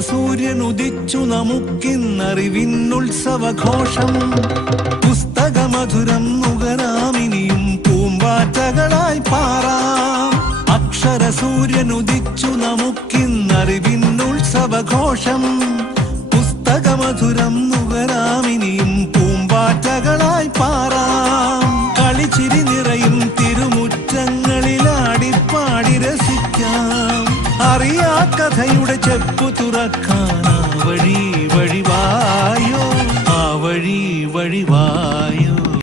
സൂര്യൻ ഉദിച്ചു നമുക്കിന്നറിവിന്നുത്സവഘോഷം. പുസ്തകമധുരം നുകരാമിനിയും പൂമ്പാറ്റകളായി പാറാം. സൂര്യൻ ഉദിച്ചു നമുക്കിന്നറിവിന്നുത്സവഘോഷം. പുസ്തകമധുരം നുകരാമിനിയും പൂമ്പാറ്റകളായി പാറാം. കളിച്ചിരി നിറയും തിരുമുറ്റങ്ങളിലാടിപ്പാടി രസിക്കാം. അറിയാ കഥയുടെ ചെപ്പു തുറക്കാം.